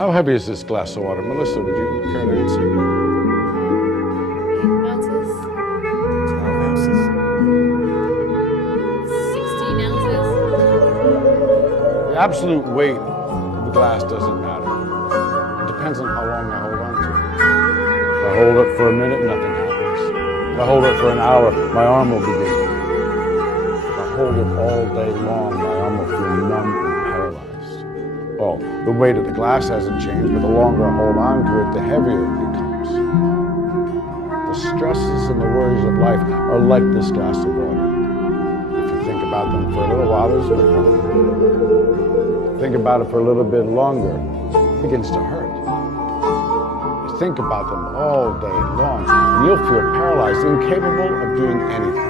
How heavy is this glass of water? Melissa, would you care to answer? 8 ounces. 12 ounces. 16 ounces. The absolute weight of the glass doesn't matter. It depends on how long I hold on to it. If I hold it for a minute, nothing happens. If I hold it for an hour, my arm will begin to ache. If I hold it all day long, my arm will feel numb and paralyzed. Well, the weight of the glass hasn't changed, but the longer I hold on to it, the heavier it becomes. The stresses and the worries of life are like this glass of water. If you think about them for a little while, there's no problem. Think about it for a little bit longer, it begins to hurt. You think about them all day long, and you'll feel paralyzed, incapable of doing anything.